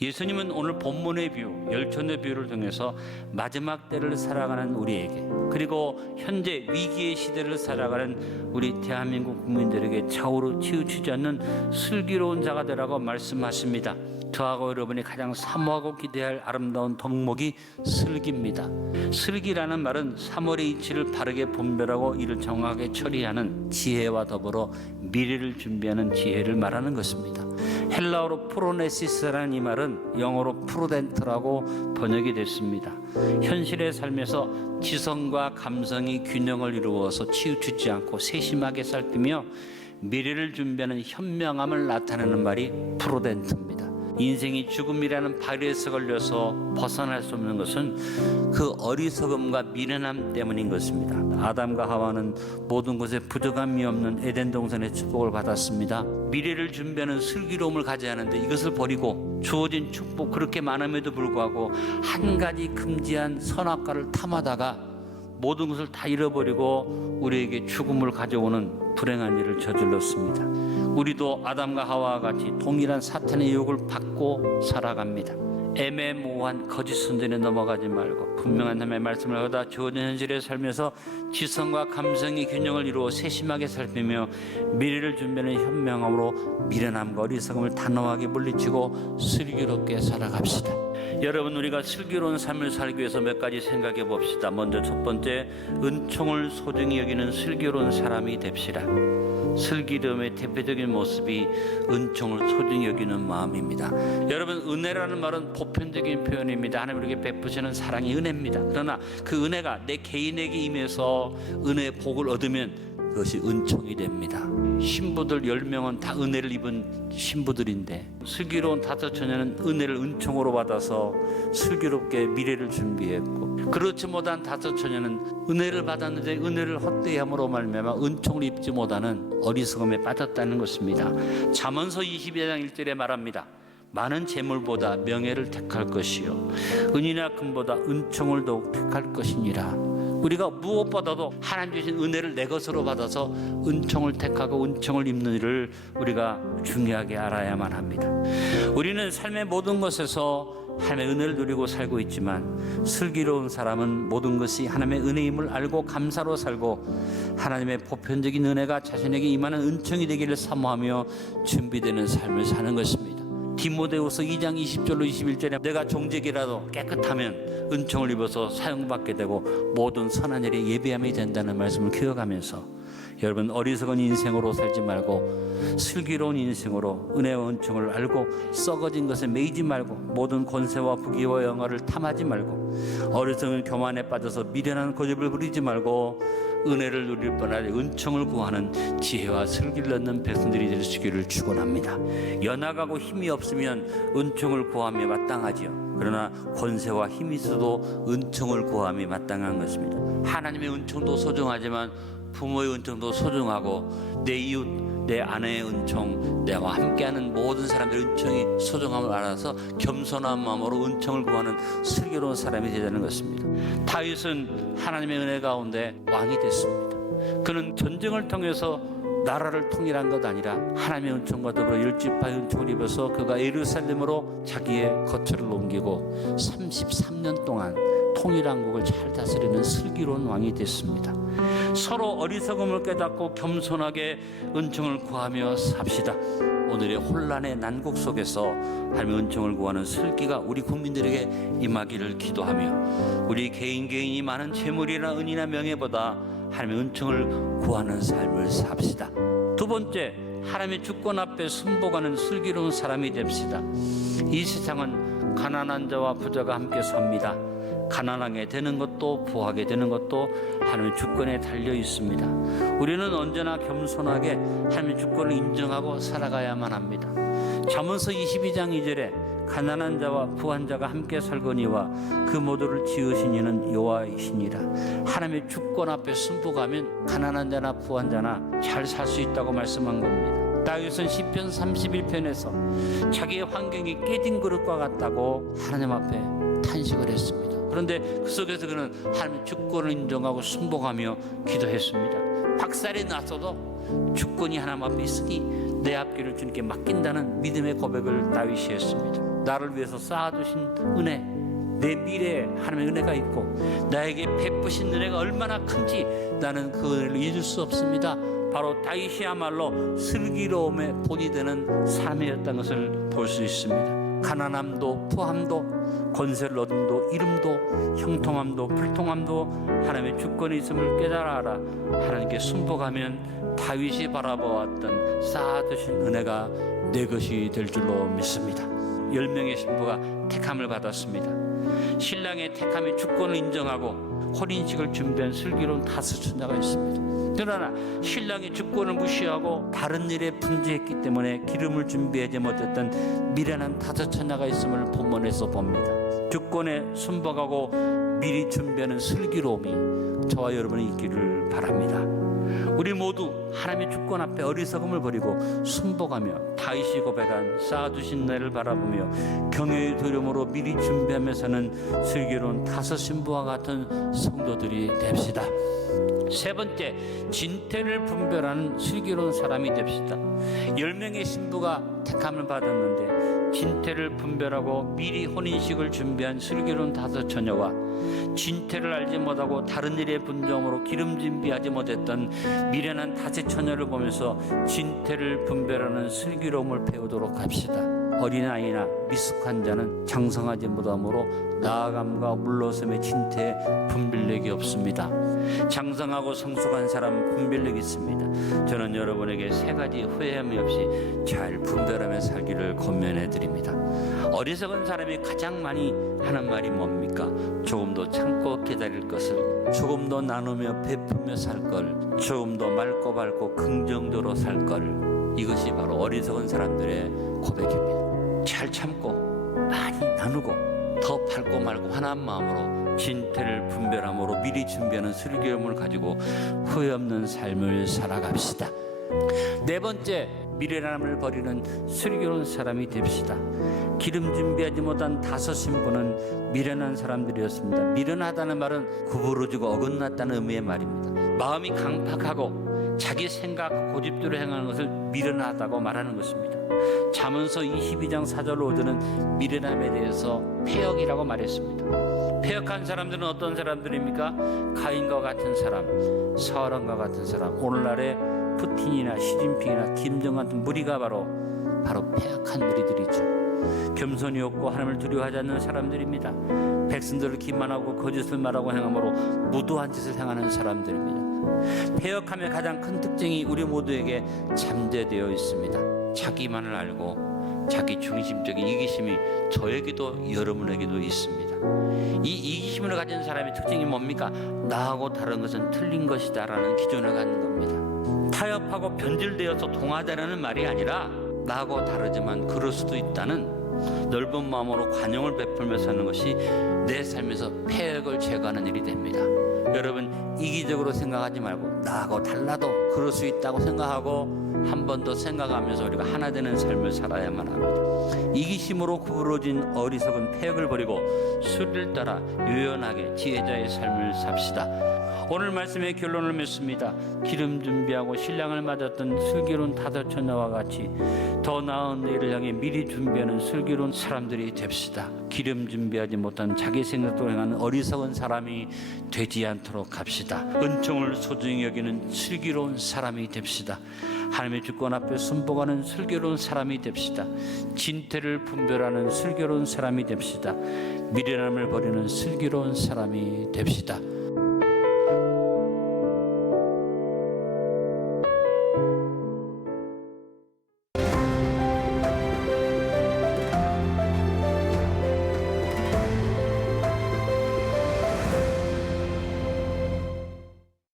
예수님은 오늘 본문의 비유, 열천의 비유를 통해서 마지막 때를 살아가는 우리에게, 그리고 현재 위기의 시대를 살아가는 우리 대한민국 국민들에게 좌우로 치우치지 않는 슬기로운 자가 되라고 말씀하십니다. 저하고 여러분이 가장 사모하고 기대할 아름다운 덕목이 슬기입니다. 슬기라는 말은 3월의 이치를 바르게 분별하고 이를 정확하게 처리하는 지혜와 더불어 미래를 준비하는 지혜를 말하는 것입니다. 헬라어로 프로네시스라는 이 말은 영어로 프루덴트라고 번역이 됐습니다. 현실의 삶에서 지성과 감성이 균형을 이루어서 치우치지 않고 세심하게 살피며 미래를 준비하는 현명함을 나타내는 말이 프루덴트입니다. 인생이 죽음이라는 바위에서 걸려서 벗어날 수 없는 것은 그 어리석음과 미련함 때문인 것입니다. 아담과 하와는 모든 것에 부족함이 없는 에덴 동산의 축복을 받았습니다. 미래를 준비하는 슬기로움을 가져야 하는데 이것을 버리고 주어진 축복 그렇게 많음에도 불구하고 한 가지 금지한 선악과를 탐하다가 모든 것을 다 잃어버리고 우리에게 죽음을 가져오는 불행한 일을 저질렀습니다. 우리도 아담과 하와와 같이 동일한 사탄의 유혹을 받고 살아갑니다. 애매모호한 거짓 선전에 넘어가지 말고 분명한 하나님의 말씀을 얻어 주어진 현실의 삶에서 지성과 감성의 균형을 이루어 세심하게 살피며 미래를 준비하는 현명함으로 미련함과 어리석음을 단호하게 물리치고 슬기롭게 살아갑시다. 여러분, 우리가 슬기로운 삶을 살기 위해서 몇 가지 생각해 봅시다. 먼저 첫 번째, 은총을 소중히 여기는 슬기로운 사람이 됩시다. 슬기로움의 대표적인 모습이 은총을 소중히 여기는 마음입니다. 여러분, 은혜라는 말은 보편적인 표현입니다. 하나님 우리에게 베푸시는 사랑이 은혜입니다. 그러나 그 은혜가 내 개인에게 임해서 은혜의 복을 얻으면 그것이 은총이 됩니다. 신부들 10명은 다 은혜를 입은 신부들인데 슬기로운 5처녀는 은혜를 은총으로 받아서 슬기롭게 미래를 준비했고, 그렇지 못한 5처녀는 은혜를 받았는데 은혜를 헛되이 함으로 말미암아 은총을 입지 못하는 어리석음에 빠졌다는 것입니다. 잠언서 22장 1절에 말합니다. 많은 재물보다 명예를 택할 것이요 은이나 금보다 은총을 더욱 택할 것이니라. 우리가 무엇보다도 하나님 주신 은혜를 내 것으로 받아서 은총을 택하고 은총을 입는 일을 우리가 중요하게 알아야만 합니다. 우리는 삶의 모든 것에서 하나님의 은혜를 누리고 살고 있지만 슬기로운 사람은 모든 것이 하나님의 은혜임을 알고 감사로 살고 하나님의 보편적인 은혜가 자신에게 임하는 은총이 되기를 사모하며 준비되는 삶을 사는 것입니다. 디모데후서 2장 20절로 21절에 내가 종직이라도 깨끗하면 은총을 입어서 사용받게 되고 모든 선한 일에 예비함이 된다는 말씀을 기억하면서 여러분, 어리석은 인생으로 살지 말고 슬기로운 인생으로 은혜와 은총을 알고 썩어진 것에 매이지 말고 모든 권세와 부귀와 영화를 탐하지 말고 어리석은 교만에 빠져서 미련한 고집을 부리지 말고 은혜를 누릴 뻔하되 은총을 구하는 지혜와 슬기를 얻는 백성들이 될 수 있기를 축원합니다. 연약하고 힘이 없으면 은총을 구함이 마땅하지요. 그러나 권세와 힘이 있어도 은총을 구함이 마땅한 것입니다. 하나님의 은총도 소중하지만 부모의 은총도 소중하고 내 이웃, 내 아내의 은총, 내가 함께하는 모든 사람들의 은총이 소중함을 알아서 겸손한 마음으로 은총을 구하는 슬기로운 사람이 되자는 것입니다. 다윗은 하나님의 은혜 가운데 왕이 됐습니다. 그는 전쟁을 통해서 나라를 통일한 것 아니라 하나님의 은총과 더불어 10지파의 은총을 입어서 그가 예루살렘으로 자기의 거처를 옮기고 33년 동안 통일왕국을 잘 다스리는 슬기로운 왕이 됐습니다. 서로 어리석음을 깨닫고 겸손하게 은총을 구하며 삽시다. 오늘의 혼란의 난국 속에서 하나님의 은총을 구하는 슬기가 우리 국민들에게 임하기를 기도하며 우리 개인이 많은 재물이나 은이나 명예보다 하나님의 은총을 구하는 삶을 삽시다. 두 번째, 하나님의 주권 앞에 순복하는 슬기로운 사람이 됩시다. 이 세상은 가난한 자와 부자가 함께 섭니다. 가난하게 되는 것도 부하게 되는 것도 하나님의 주권에 달려 있습니다. 우리는 언제나 겸손하게 하나님의 주권을 인정하고 살아가야만 합니다. 잠언서 22장 2절에 가난한 자와 부한 자가 함께 살거니와 그 모두를 지으신 이는 여호와이시니라. 하나님의 주권 앞에 순복하면 가난한 자나 부한 자나 잘 살 수 있다고 말씀한 겁니다. 다윗은 시편 31편에서 자기의 환경이 깨진 그릇과 같다고 하나님 앞에 탄식을 했습니다. 그런데 그 속에서 그는 하나님의 주권을 인정하고 순복하며 기도했습니다. 박살이 났어도 주권이 하나님 앞에 있으니 내 앞길을 주님께 맡긴다는 믿음의 고백을 다윗이 했습니다. 나를 위해서 쌓아두신 은혜, 내 미래에 하나님의 은혜가 있고 나에게 베푸신 은혜가 얼마나 큰지 나는 그 은혜를 잊을 수 없습니다. 바로 다윗이야말로 슬기로움의 본이 되는 삶이었다는 것을 볼 수 있습니다. 가난함도 부함도 권세를 얻음도 이름도 형통함도 불통함도 하나님의 주권이 있음을 깨달아라. 하나님께 순복하면 다윗이 바라보았던 쌓아두신 은혜가 내 것이 될 줄로 믿습니다. 10명의 신부가 택함을 받았습니다. 신랑의 택함의 주권을 인정하고 혼인식을 준비한 슬기로운 5처녀가 있습니다. 그러나 신랑의 주권을 무시하고 다른 일에 분주했기 때문에 기름을 준비하지 못했던 미련한 5처녀가 있음을 본문에서 봅니다. 주권에 순복하고 미리 준비하는 슬기로움이 저와 여러분이 있기를 바랍니다. 우리 모두 하나님의 주권 앞에 어리석음을 버리고 순복하며 다윗이 고백한 쌓아두신 은혜를 바라보며 경외의 두려움으로 미리 준비하며 사는 슬기로운 5신부와 같은 성도들이 됩시다. 세 번째, 진태를 분별하는 슬기로운 사람이 됩시다. 10명의 신부가 택함을 받았는데 진태를 분별하고 미리 혼인식을 준비한 슬기로운 5처녀와 진태를 알지 못하고 다른 일에 분주함으로 기름 준비하지 못했던 미련한 5처녀를 보면서 진태를 분별하는 슬기로움을 배우도록 합시다. 어린아이나 미숙한 자는 장성하지 못함으로 나아감과 물러섬의 진태에 분별력이 없습니다. 장성하고 성숙한 사람은 분별력이 있습니다. 저는 여러분에게 3가지 후회함이 없이 잘 분별하며 살기를 권면해 드립니다. 어리석은 사람이 가장 많이 하는 말이 뭡니까? 조금 더 참고 기다릴 것을, 조금 더 나누며 베푸며 살 걸, 조금 더 맑고 밝고 긍정적으로 살 걸. 이것이 바로 어리석은 사람들의 고백입니다. 잘 참고 많이 나누고 더 밝고 맑고 환한 마음으로 진태를 분별함으로 미리 준비하는 슬기로움을 가지고 후회 없는 삶을 살아갑시다. 네 번째, 미련함을 버리는 슬기로운 사람이 됩시다. 기름 준비하지 못한 5신부는 미련한 사람들이었습니다. 미련하다는 말은 구부러지고 어긋났다는 의미의 말입니다. 마음이 강팍하고 자기 생각 고집대로 행하는 것을 미련하다고 말하는 것입니다. 잠언서 22장 4절 5절은 미련함에 대해서 패역이라고 말했습니다. 패역한 사람들은 어떤 사람들입니까? 가인과 같은 사람, 서랑과 같은 사람. 오늘날의 푸틴이나 시진핑이나 김정 같은 무리가 바로 패역한 무리들이죠. 겸손이 없고 하나님을 두려워하지 않는 사람들입니다. 백성들을 기만하고 거짓을 말하고 행함으로 무도한 짓을 행하는 사람들입니다. 패역함의 가장 큰 특징이 우리 모두에게 잠재되어 있습니다. 자기만을 알고 자기 중심적인 이기심이 저에게도 여러분에게도 있습니다. 이 이기심을 가진 사람의 특징이 뭡니까? 나하고 다른 것은 틀린 것이다 라는 기준을 갖는 겁니다. 타협하고 변질되어서 동화되라는 말이 아니라 나하고 다르지만 그럴 수도 있다는 넓은 마음으로 관용을 베풀며 사는 것이 내 삶에서 패역을 제거하는 일이 됩니다. 여러분, 이기적으로 생각하지 말고 나하고 달라도 그럴 수 있다고 생각하고 한 번 더 생각하면서 우리가 하나 되는 삶을 살아야만 합니다. 이기심으로 구부러진 어리석은 패역을 버리고 수리를 따라 유연하게 지혜자의 삶을 삽시다. 오늘 말씀의 결론을 맺습니다. 기름 준비하고 신랑을 맞았던 슬기로운 5처녀와 같이 더 나은 내일을 향해 미리 준비하는 슬기로운 사람들이 됩시다. 기름 준비하지 못한 자기 생각대로 행하는 어리석은 사람이 되지 않도록 합시다. 은총을 소중히 여기는 슬기로운 사람이 됩시다. 하나님의 주권 앞에 순복하는 슬기로운 사람이 됩시다. 진태를 분별하는 슬기로운 사람이 됩시다. 미련함을 버리는 슬기로운 사람이 됩시다.